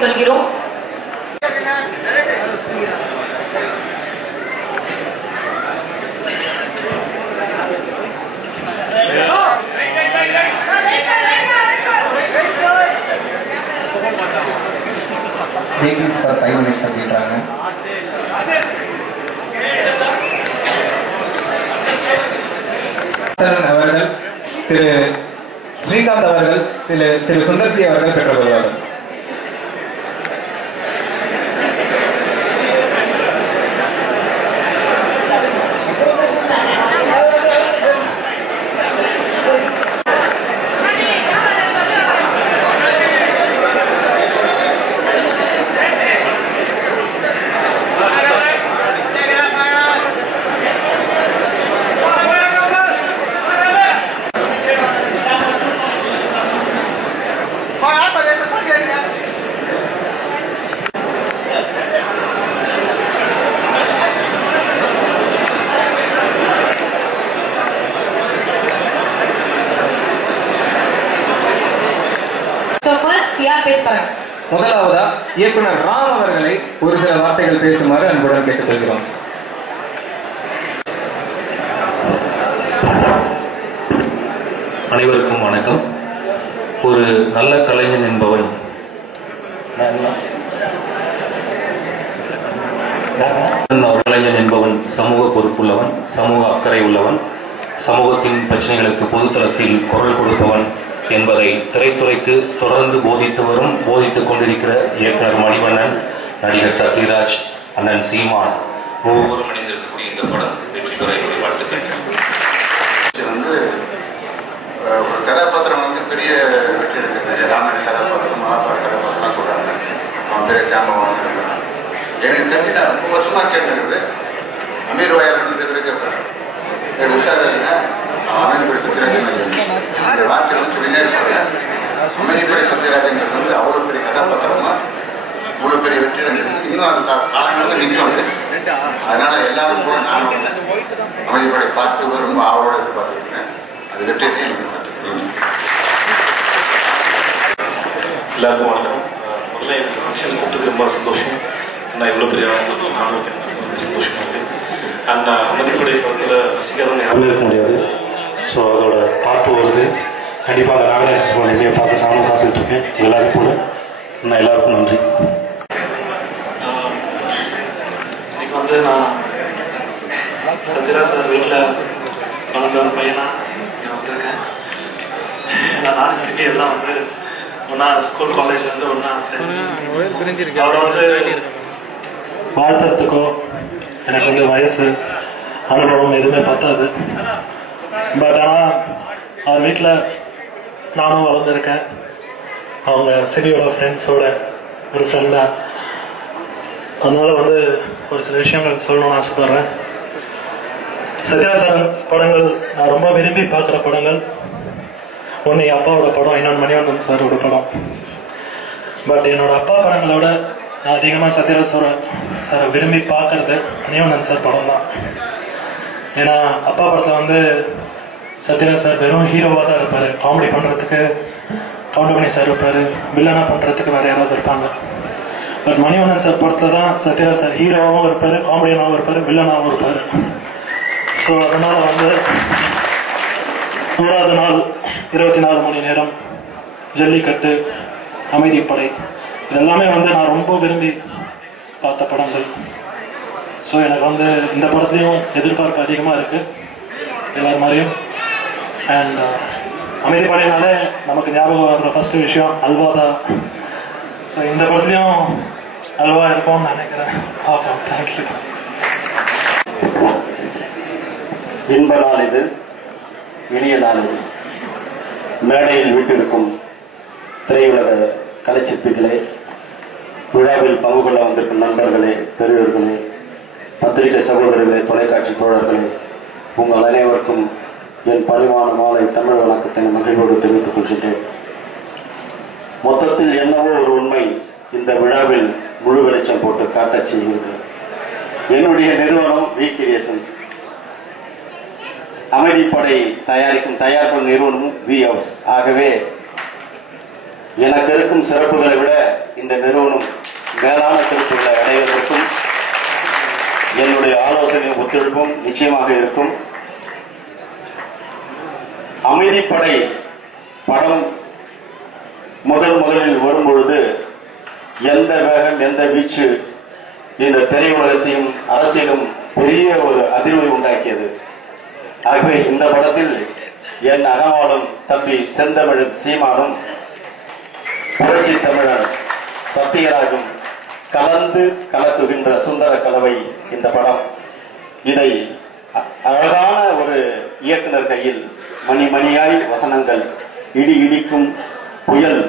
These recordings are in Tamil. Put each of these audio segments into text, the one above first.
கேட்டுக்கொள்கிறோம். Vehicles for 5 minutes அப்படின்றாங்க. அவர்கள் திரு ஸ்ரீகாந்த் அவர்கள் திரு சுந்தர்சி அவர்கள் பெற்றுக்கொள்வார்கள். முதலாவதா இயக்குனர் ராம் அவர்களை ஒரு சில வார்த்தைகள் பேசுமாறு அன்புடன் கேட்டுக்கொள்கிறோம். அனைவருக்கும் வணக்கம். ஒரு நல்ல கலைஞன் என்பவன் கலைஞன் என்பவன் சமூக பொறுப்புள்ளவன், சமூக அக்கறை உள்ளவன், சமூகத்தின் பிரச்சனைகளுக்கு பொதுத்தளத்தில் குரல் கொடுப்பவன் என்பதை திரைத்துறைக்கு தொடர்ந்து போதித்துக் கொண்டிருக்கிற இயக்குனர் மணிவண்ணன், நடிகர் சத்யராஜ், அண்ணன் சீமான் ஒவ்வொரு மனிதருக்கக்கூடிய இந்த படம் வெற்றி பெற என்னுடைய வாழ்த்துக்கள். ஒரு கதாபாத்திரம் பெரிய வெற்றி எடுக்கிறது. ராமன் கதாபாத்திரம், மகாபாரத கதாபாத்திரம் சொல்றாங்க. அவன் பெரிய சாம்பவன். எனக்கு தெரிஞ்சு நான் ரொம்ப வருஷமா கேட்டுக்கிறது அமீர் வாயர் கேட்கிறேன். உஷார் இல்லைன்னா அமைதிப்படை சத்யராஜன் வார்த்தைகள் சொல்லினே இருப்பாங்க. அமைதிப்படை சத்யராஜன்கிறது அவ்வளோ பெரிய கதாபாத்திரமா இவ்வளோ பெரிய வெற்றி அடைஞ்சிருக்கு. இன்னும் அந்த காலங்களில் நிற்கும். அதனால எல்லாரும் கூட நான் அமைதிப்படை பார்த்து ரொம்ப ஆவலோட எதிர்பார்த்துருக்கேன். அது வெற்றியை பார்த்துருக்கேன். எல்லாருக்கும் வணக்கம். முதல்ல எனக்கு ஃபங்க்ஷன் கூப்பிட்டது ரொம்ப சந்தோஷம். நான் இவ்வளோ பெரிய நானும் சந்தோஷமாக இருக்கேன். அண்ட் அமைதிப்படை படத்தில் ரசிக்காதவங்க யாருமே இருக்க முடியாது. ஸோ அதோட பார்ட்டு வருது. கண்டிப்பாக அந்த நாகராஜ் என்னையை பார்த்து நானும் காத்துக்கிட்டு இருக்கேன். எல்லாரும் கூட நான் எல்லாருக்கும் நன்றி. இன்னைக்கு நான் சத்யராஜ் சார் வீட்டில் வளர்ந்த ஒரு பையனாக இங்கே வந்திருக்கேன். ஏன்னா நானும் சிட்டி எல்லாம் ஒன்றா ஸ்கூல் காலேஜ்லேருந்து ஒன்றா ஃப்ரெண்ட்ஸ். அவரை வாழ்த்துறதுக்கோ எனக்கு வயசு அனுபவம் எதுவுமே பத்தாது. பட் ஆனால் அவர் வீட்டில் நானும் வளர்ந்துருக்கேன். அவங்க சிட்டியோட ஃப்ரெண்ட்ஸோட ஒரு ஃப்ரெண்டாக. அதனால் ஒரு சில விஷயங்கள் சொல்லணும்னு ஆசைப்படுறேன். சத்யராஜ் சார் படங்கள் நான் ரொம்ப விரும்பி பார்க்குற படங்கள் ஒன்று என் அப்பாவோட படம், இன்னொன்று மணிவண்ணன் சாரோட படம். பட் என்னோட அப்பா படங்களோட நான் அதிகமாக சத்யராஜ் சாரை விரும்பி பார்க்கறது மணிவண்ணன் சார் படம் தான். ஏன்னா அப்பா படத்தில் சத்யராஜ் சார் வெறும் ஹீரோவாக தான் இருப்பார். காமெடி பண்ணுறதுக்கு கவுண்டமணி சார் இருப்பார், வில்லனா பண்ணுறதுக்கு வேறு யாராவது இருப்பாங்க. பட் மணிவண்ணன் சார் படத்தில் தான் சத்யராஜ் சார் ஹீரோவாகவும் இருப்பார், காமெடியனாகவும் இருப்பார், வில்லனாகவும் இருப்பார். ஸோ அதனால் 100வது நாள் 24 மணி நேரம், ஜல்லிக்கட்டு, அமைதிப்படை, இதெல்லாமே நான் ரொம்ப விரும்பி பார்த்த படங்கள். ஸோ எனக்கு இந்த படத்துலையும் எதிர்பார்ப்பு அதிகமாக இருக்குது எல்லார் மாதிரியும். அண்ட் அமைதிப்படையினாலே நமக்கு ஞாபகம் வர்ற ஃபஸ்ட்டு விஷயம் அல்வா தான். ஸோ இந்த படத்துலையும் அல்வா இருக்கும்னு நினைக்கிறேன். பார்ப்போம். தேங்க்யூ. இன்ப நாள் இது, இனிய நாள் இது. மேடையில் வீட்டிற்கும் திரையுலக கலைச்சிற்பிகளே, விழாவில் பங்கு கொள்ள வந்திருக்கும் நண்பர்களே, பெரியவர்களே, பத்திரிகை சகோதரர்களே, தொலைக்காட்சி தோழர்களே, உங்கள் அனைவருக்கும் என் பணிவான மாலை தமிழ் வணக்கத்தை மகிழ்வோடு தெரிவித்துக் கொள்கின்றேன். மொத்தத்தில் என்னவோ ஒரு உண்மை இந்த விழாவில் முழு வெளிச்சம் போட்டு காட்டச் செய்கிறது. என்னுடைய நிறுவனம் வி கிரியேஷன்ஸ், அமைதிப்படை தயாரிக்கும் தயாரிப்பு நிறுவனமும் வி ஹவுஸ். ஆகவே எனக்கு இருக்கும் சிறப்புகளை விட இந்த நிறுவனம் மேலான சிறப்புகளை அடைவதற்கும் என்னுடைய ஆலோசனை ஒத்துழைப்பும் நிச்சயமாக இருக்கும். அமைதிப்படை படம் முதலில் வரும்பொழுது எந்த வேகம் எந்த வீச்சு இந்த திரையுலகத்தையும் அரசியலும் பெரிய ஒரு அதிர்வை உண்டாக்கியது. ஆகவே இந்த படத்தில் என் அகவாளும் தம்பி செந்தமிழன் சீமானும் புரட்சி தமிழன் சத்தியராஜும் கலந்து கலக்குகின்ற சுந்தர கலவை இந்த படம். இதை அழகான ஒரு இயக்குனர் கையில் மணி மணியாய் வசனங்கள், இடி இடிக்கும் புயல்,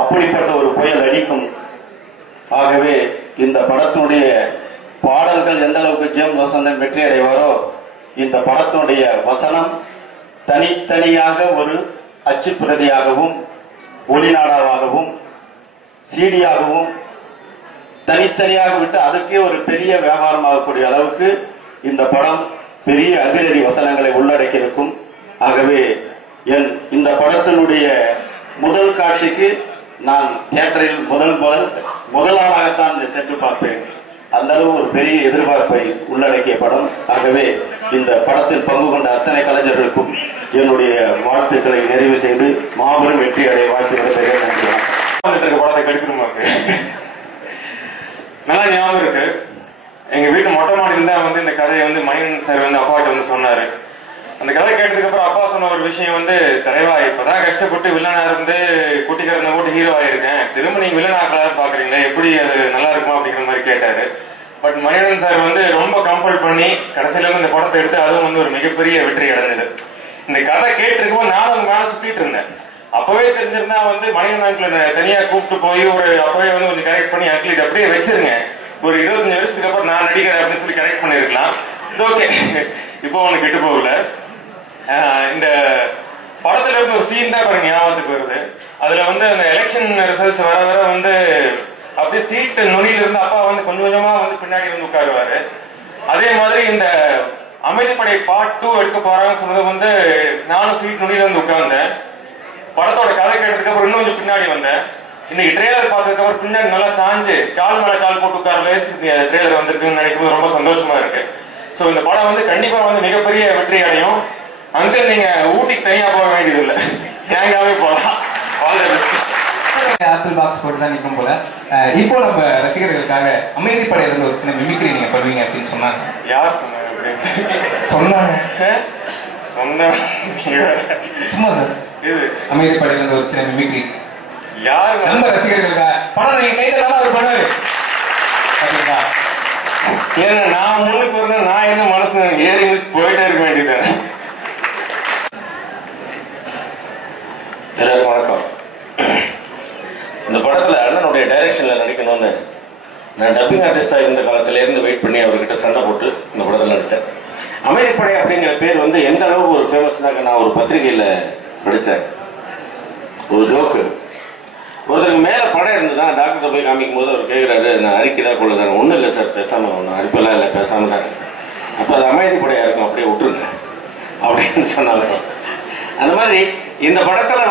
அப்படிப்பட்ட ஒரு புயல் அடிக்கும். ஆகவே இந்த படத்தினுடைய பாடல்கள் எந்த அளவுக்கு ஜேம்ஸ் வசந்தன் வெற்றி அடைவாரோ, இந்த படத்தினுடைய வசனம் தனித்தனியாக ஒரு அச்சு பிரதியாகவும் ஒளிநாடாவாகவும் சீடியாகவும் தனித்தனியாக விட்டு அதுக்கே ஒரு பெரிய வியாபாரமாகக்கூடிய அளவுக்கு இந்த படம் பெரிய அதிரடி வசனங்களை உள்ளடக்கி இருக்கும். ஆகவே இந்த படத்தினுடைய முதல் காட்சிக்கு நான் தியேட்டரில் முதலாளாகத்தான் சென்று பார்ப்பேன். அந்த அளவு ஒரு பெரிய எதிர்பார்ப்பை உள்ளடக்கிய படம். ஆகவே இந்த படத்தில் பங்கு கொண்ட அத்தனை கலைஞர்களுக்கும் என்னுடைய வாழ்த்துக்களை நிறைவு செய்து மாபெரும் வெற்றி அடைய வாழ்த்து விடுகிறேன். நன்றி. படத்தை கடிக்கிறோமாக்கு நல்லா ஞாபகம் இருக்கு. எங்க வீட்டு மொட்டை மாடியில் தான் இந்த கதையை மணிவண்ணன் சார் அப்பாட்ட சொன்னாரு. அந்த கதை கேட்டதுக்கு அப்புறம் அப்பா சொன்ன ஒரு விஷயம் தலைவா, இப்பதான் கஷ்டப்பட்டு வில்லனா இருந்து குட்டிக்காரனை போட்டு ஹீரோ ஆயிருக்கேன், திரும்ப நீங்க வில்லன் ஆக்கலான்னு பாக்குறீங்களா, எப்படி அது நல்லா இருக்குமா அப்படிங்கிற மாதிரி கேட்டாரு. பட் மணிவண்ணன் சார் ரொம்ப கம்பல் பண்ணி கடைசியில இந்த படத்தை எடுத்து அதுவும் ஒரு மிகப்பெரிய வெற்றி அடைஞ்சது. இந்த கதை கேட்டிருக்கும் நானும் மேல சுத்திட்டு இருந்தேன். அப்பவே தெரிஞ்சிருந்தா மணிவண்ணன் தனியா கூப்பிட்டு போய் அப்பவே கொஞ்சம் கரெக்ட் பண்ணி அங்கிள் இது அப்படியே வச்சிருங்க, ஒரு 25 வருஷத்துக்கு அப்புறம் நான் நடிக்கிறேன் அப்படின்னு சொல்லி கரெக்ட் பண்ணிருக்கலாம். ஓகே, இப்போ ஒண்ணு கெட்டு போகல. இந்த படத்துல இருந்து ஒரு சீன் தான் பாருங்க ஞாபகத்துக்கு வருது. அதுல அந்த எலெக்ஷன் ரிசல்ட்ஸ் வர வர அப்படியே சீட் நுனியில இருந்து அப்பா கொஞ்சம் கொஞ்சமா பின்னாடி உட்காருவாரு. அதே மாதிரி இந்த அமைதிப்படை பார்ட் 2 எடுக்க போறாங்கன்னு சொன்னது நானும் சீட் நுனியில உட்கார்ந்தேன். படத்தோட கதை கேட்டதுக்கு அப்புறம் இன்னும் கொஞ்சம் பின்னாடி வந்தேன். இன்னைக்கு ட்ரெய்லர் பார்த்ததுக்கு அப்புறம் பின்னாடி நல்லா சாஞ்சு கால் மேல கால் போட்டு உட்கார்ல ட்ரெய்லர் வந்திருக்குன்னு நினைக்கும் ரொம்ப சந்தோஷமா இருக்கு. சோ இந்த படம் கண்டிப்பா மிகப்பெரிய வெற்றி அடையும். அங்கிள் நீங்க ஊட்டிக்கு தனியா போக வேண்டியது இல்லை, தேங்காவே போகலாம். ஆப்பிள் பாக்ஸ் போட்டு தான் நிற்கும் போல. இப்போ நம்ம ரசிகர்களுக்காக அமைதிப்படையில இருந்து ஒரு சின்ன மிமிக்ரி நீங்க பண்ணுவீங்க அப்படின்னு சொன்னாங்க. யார் சொன்னாங்க? சொன்னாங்க சும்மா சார். அமைதிப்படையில இருந்து ஒரு சின்ன மிமிக்ரி யாரு நம்ம ரசிகர்களுக்காக படம் நீங்க கையில அவர் பண்ணுவாரு. ஏன்னா நான் முன்னுக்கு வரணும், நான் என்ன மனசு ஏறி மிஸ் போயிட்டே இருக்க வேண்டியது. எல்லாருக்கும் வணக்கம். இந்த படத்துல அண்ணனுடைய டைரக்ஷன்ல நடிக்கணும்னு நான் டப்பிங் ஆர்டிஸ்டா இருந்த காலத்துல இருந்து வெயிட் பண்ணி அவர்கிட்ட சண்டை போட்டு இந்த படத்துல நடிச்சேன். அமைதிப்படை அப்படிங்கிற பேர் எந்த அளவுக்கு ஒரு ஃபேமஸ்னாக்க, நான் ஒரு பத்திரிகையில படிச்சேன். ஒரு ஜோக்கு, ஒருத்தருக்கு மேல படம் இருந்துதான் டாக்டர் போய் காமிக்கும் போது அவர் கேட்கிறாரு, நான் அரிக்கிறா கொள்ளதான். ஒண்ணும் இல்லை சார், பேசாம ஒன்றும் அரிப்பெல்லாம் இல்லை, பேசாம தான் இருக்கு. அப்ப அது அமைதிப்படையா இருக்கும், அப்படியே விட்டுருங்க அப்படின்னு சொன்னாங்க. அந்த மாதிரி இந்த படத்துல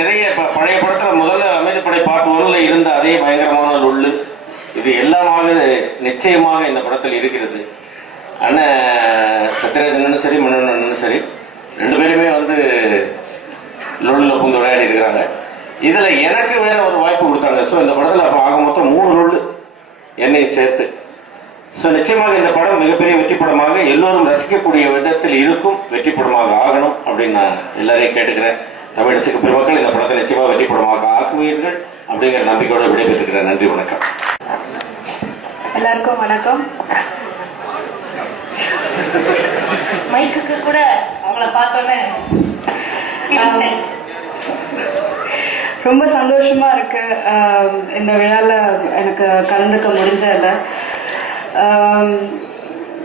நிறைய பழைய படத்துல முதல்ல அமைதிப்படை பார்ட் 1ல இருந்த அதே பயங்கரமான லொள்ளு இது எல்லாமாக நிச்சயமாக இந்த படத்தில் இருக்கிறது. அண்ணன் சத்யராஜனும் சரி மணிவண்ணனும் சரி ரெண்டு பேருமே லொல்லுல புந்து விளையாடி இருக்கிறாங்க. இதுல எனக்கு வேற ஒரு வாய்ப்பு கொடுத்தாங்க. ஸோ இந்த படத்துல ஆக மொத்தம் 3 லொல்லு என்னை சேர்த்து. ஸோ நிச்சயமாக இந்த படம் மிகப்பெரிய வெற்றி படமாக எல்லோரும் ரசிக்கக்கூடிய விதத்தில் இருக்கும், வெற்றி படமாக ஆகணும் அப்படின்னு நான் எல்லாரையும் கேட்டுக்கிறேன். தமிழ் ரசிக்க பெருமக்கள் இந்த படத்தை நிச்சயமாக வெற்றி படமாக ஆக்குவீர்கள் அப்படிங்கிற நம்பிக்கையோடு விடைபெற்றுக்கிறேன். நன்றி, வணக்கம். எல்லாருக்கும் வணக்கம். மைக்குக்கு கூட அவங்கள பார்த்தோன்னே ரொம்ப சந்தோஷமா இருக்கு. இந்த விழால எனக்கு கலந்துக்க முடிஞ்சதில்ல.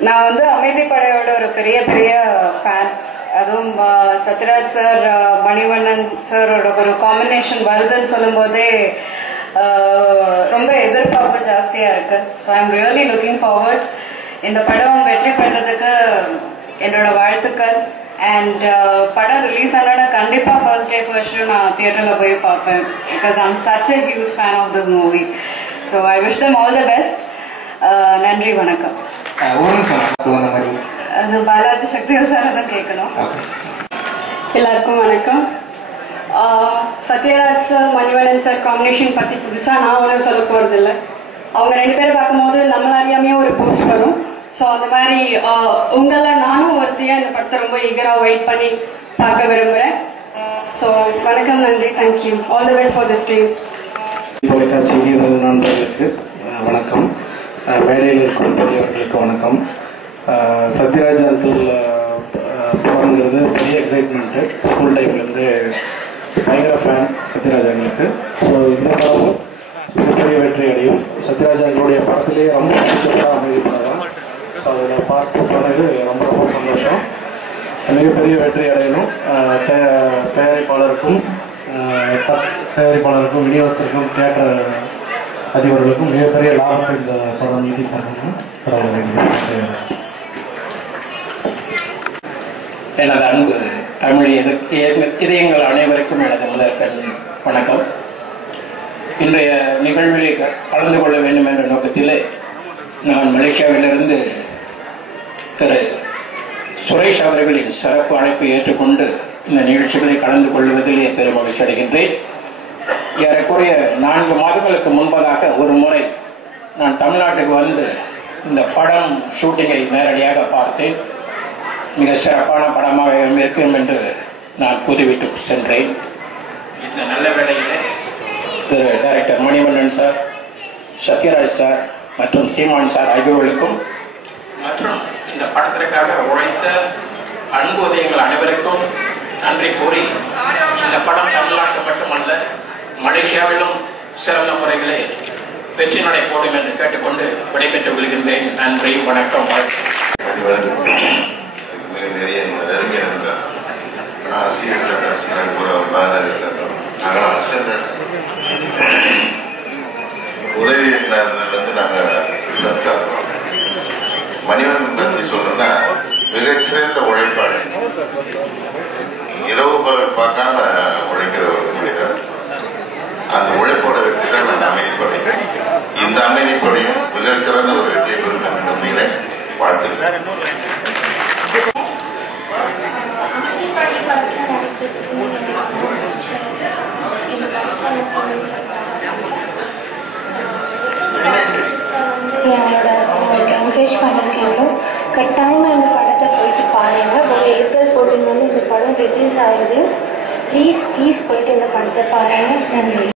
நான் அமைதிப்படையோட ஒரு பெரிய பெரிய ஃபேன். அதுவும் சத்யராஜ் சார் மணிவண்ணன் சாரோட ஒரு காம்பினேஷன் வருதுன்னு சொல்லும் போதே ரொம்ப எதிர்பார்ப்பு ஜாஸ்தியா இருக்கு. So I am really looking forward. இந்த படம் வெற்றி பெறதுக்கு என்னோட வாழ்த்துக்கள். அண்ட் படம் ரிலீஸ் ஆனா கண்டிப்பா ஃபர்ஸ்ட் டே ஃபர்ஸ்ட் ஷோ நான் தியேட்டர்ல போய் பார்ப்பேன். Because I am such a huge fan of this movie. So I wish them all the best. நன்றி, வணக்கம். ஒரு நிமிஷம் அந்த மாதிரி அது பாலாஜி சக்திவேல் சார் தான் கேட்கணும். எல்லாருக்கும் வணக்கம். Sathyaraj sir Manivannan sir combination பற்றி புதுசாக நான் ஒன்றும் சொல்ல போகிறதில்ல. அவங்க 2 பேரும் பார்க்கும்போது நம்மள அறியாமையே ஒரு போஸ்ட் வரும். ஸோ அந்த மாதிரி உங்களை நானும் ஒருத்தையாக இந்த படத்தை ரொம்ப ஈகராக வெயிட் பண்ணி பார்க்க விரும்புகிறேன். ஸோ வணக்கம், நன்றி, thank you. All the best for this team. தொலைக்காட்சி நண்பர்களுக்கு வணக்கம். மேடையில் இருக்கும் பெரியவர்களுக்கு வணக்கம். சத்யராஜ் அங்கிள் படம்ங்கிறது பெரிய எக்ஸைட்மெண்ட்டு. ஸ்கூல் டைம்லேருந்து பயங்கர ஃபேன் சத்யராஜ் அங்கிளுக்கு. ஸோ இந்த படமும் மிகப்பெரிய வெற்றி அடையும். சத்யராஜ் அங்கிளுடைய படத்திலேயே ரொம்ப பிடிச்ச படம் அமைதிப்படம். ஸோ அதில் பார்க்க போனது ரொம்ப ரொம்ப சந்தோஷம். மிகப்பெரிய வெற்றி அடையணும். தயாரிப்பாளருக்கும் விநியோகத்திற்கும் தியேட்டர் அதிபர்களுக்கும் மிகப்பெரிய லாபத்தை இந்த படம் ஈட்டி தரணும். எனது அன்பு தமிழ் இதயங்கள் அனைவருக்கும் எனது முதற்கண் வணக்கம். இன்றைய நிகழ்வில் கலந்து கொள்ள வேண்டும் என்ற நோக்கத்திலே நான் மலேசியாவிலிருந்து திரு சுரேஷ் அவர்களின் சிறப்பு அழைப்பை ஏற்றுக்கொண்டு இந்த நிகழ்ச்சிகளை கலந்து கொள்வதிலே பெருமகிழ்ச்சி அடைகின்றேன். ஏறக்குறைய 4 மாதங்களுக்கு முன்பதாக ஒரு முறை நான் தமிழ்நாட்டுக்கு வந்து இந்த படம் ஷூட்டிங்கை நேரடியாக பார்த்தேன். மிக சிறப்பான படமாக இருக்கும் என்று நான் கூறிவிட்டு சென்றேன். இந்த நல்ல வேளையிலே திரு director Manivannan sir, Sathyaraj sir மற்றும் சீமான் சார் ஆகியோர்களுக்கும் மற்றும் இந்த படத்திற்காக உழைத்த அன்பு உதயங்கள் அனைவருக்கும் நன்றி கூறி, இந்த படம் தமிழ்நாட்டில் மட்டுமல்ல மலேசியாவிலும் சிறந்த முறைகளே வெற்றி நடை போடும் என்று கேட்டுக்கொண்டு விடைபெற்று கொள்கின்றேன். நன்றி, வணக்கம். நிறைய நெருங்கிய உதவி இயக்குநர்லேருந்து நாங்கள் சாப்பிட்றோம். மணிவண்ணன் பற்றி சொல்லணும்னா மிகச்சிறந்த உழைப்பாளி. இரவு பகல் பார்க்காம உழைக்கிற ஒரு மனிதர். அந்த உழைப்போட வெற்றி தான் நான் அமைதிப்படை. இந்த அமைதிப்படையும் மிகச்சிறந்த ஒரு வெற்றியை பெறும் என்று நம்புகிறேன். வாழ்த்துக்கிறேன். உங்களுக்கு என்கரேஜ் பண்ணியிருக்கீங்களோ கட்டாயமாக இந்த படத்தை போயிட்டு பாருங்கள். ஒரு April 14 வந்து இந்த படம் ரிலீஸ் ஆகுது. ப்ளீஸ் போயிட்டு இந்த படத்தை பாருங்கள். நன்றி.